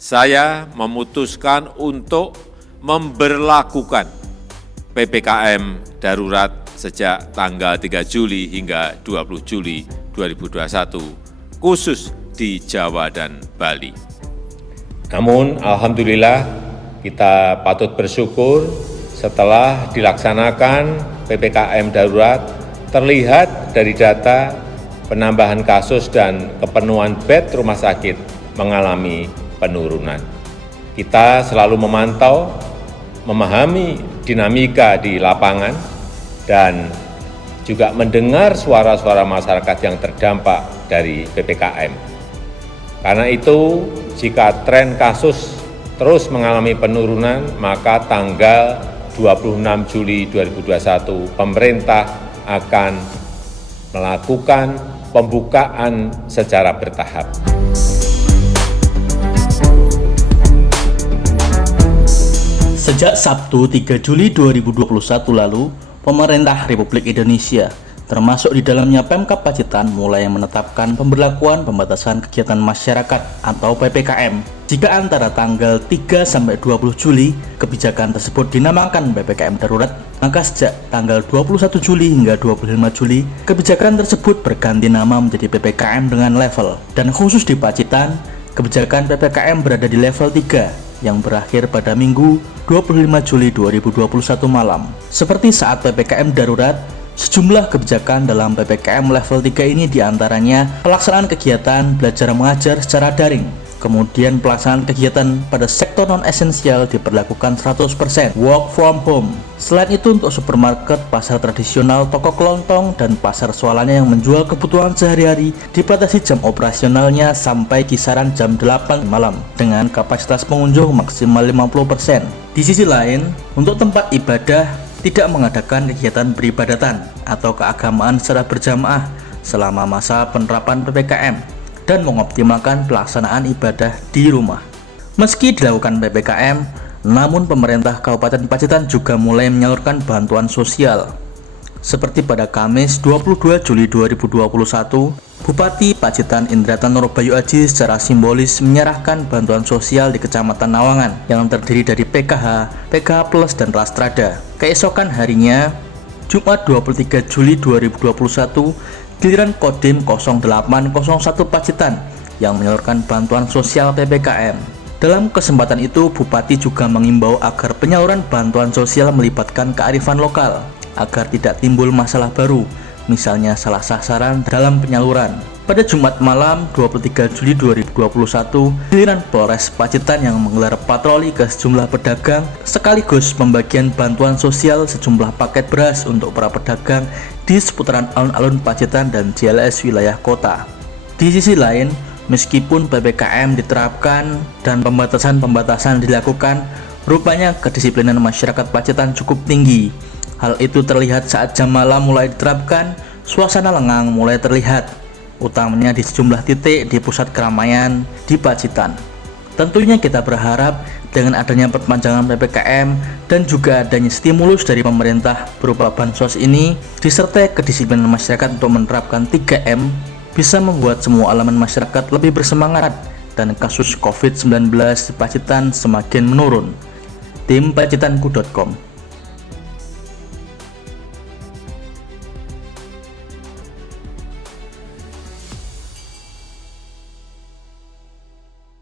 saya memutuskan untuk memberlakukan PPKM darurat sejak tanggal 3 Juli hingga 20 Juli 2021, khusus di Jawa dan Bali. Namun, alhamdulillah kita patut bersyukur setelah dilaksanakan PPKM darurat, terlihat dari data penambahan kasus dan kepenuhan bed rumah sakit mengalami penurunan. Kita selalu memantau, memahami dinamika di lapangan, dan juga mendengar suara-suara masyarakat yang terdampak dari PPKM. Karena itu, jika tren kasus terus mengalami penurunan, maka tanggal 26 Juli 2021 pemerintah akan melakukan pembukaan secara bertahap. Sejak Sabtu 3 Juli 2021 lalu, pemerintah Republik Indonesia, termasuk di dalamnya Pemkab Pacitan, mulai menetapkan pemberlakuan pembatasan kegiatan masyarakat atau PPKM. Jika antara tanggal 3 sampai 20 Juli kebijakan tersebut dinamakan PPKM darurat, maka sejak tanggal 21 Juli hingga 25 Juli kebijakan tersebut berganti nama menjadi PPKM dengan level. Dan khusus di Pacitan, kebijakan PPKM berada di level 3 yang berakhir pada Minggu 25 Juli 2021 malam. Seperti saat PPKM darurat, sejumlah kebijakan dalam PPKM level 3 ini diantaranya pelaksanaan kegiatan belajar mengajar secara daring. Kemudian pelaksanaan kegiatan pada sektor non-esensial diperlakukan 100% work from home. Selain itu, untuk supermarket, pasar tradisional, toko kelontong, dan pasar swalanya yang menjual kebutuhan sehari-hari dibatasi jam operasionalnya sampai kisaran jam 8 malam dengan kapasitas pengunjung maksimal 50%. Di sisi lain, untuk tempat ibadah tidak mengadakan kegiatan beribadatan atau keagamaan secara berjamaah selama masa penerapan PPKM dan mengoptimalkan pelaksanaan ibadah di rumah. Meski dilakukan PPKM, namun pemerintah Kabupaten Pacitan juga mulai menyalurkan bantuan sosial. Seperti pada Kamis 22 Juli 2021, Bupati Pacitan Indratan Nurbayu Aji secara simbolis menyerahkan bantuan sosial di Kecamatan Nawangan yang terdiri dari PKH, PKH Plus, dan Rastrada. Keesokan harinya, Jumat 23 Juli 2021, giliran Kodim 0801 Pacitan yang menyalurkan bantuan sosial PPKM. Dalam kesempatan itu, Bupati juga mengimbau agar penyaluran bantuan sosial melibatkan kearifan lokal agar tidak timbul masalah baru, misalnya salah sasaran dalam penyaluran. Pada Jumat malam 23 Juli 2021, giliran Polres Pacitan yang menggelar patroli ke sejumlah pedagang sekaligus pembagian bantuan sosial sejumlah paket beras untuk para pedagang di seputaran alun-alun Pacitan dan JLS wilayah kota. Di sisi lain, meskipun PPKM diterapkan dan pembatasan-pembatasan dilakukan, rupanya kedisiplinan masyarakat Pacitan cukup tinggi. Hal itu terlihat saat jam malam mulai diterapkan, suasana lengang mulai terlihat, utamanya di sejumlah titik di pusat keramaian di Pacitan. Tentunya kita berharap dengan adanya perpanjangan PPKM dan juga adanya stimulus dari pemerintah berupa bansos ini, disertai kedisiplinan masyarakat untuk menerapkan 3M, bisa membuat semua elemen masyarakat lebih bersemangat dan kasus COVID-19 di Pacitan semakin menurun. Tim pacitanku.com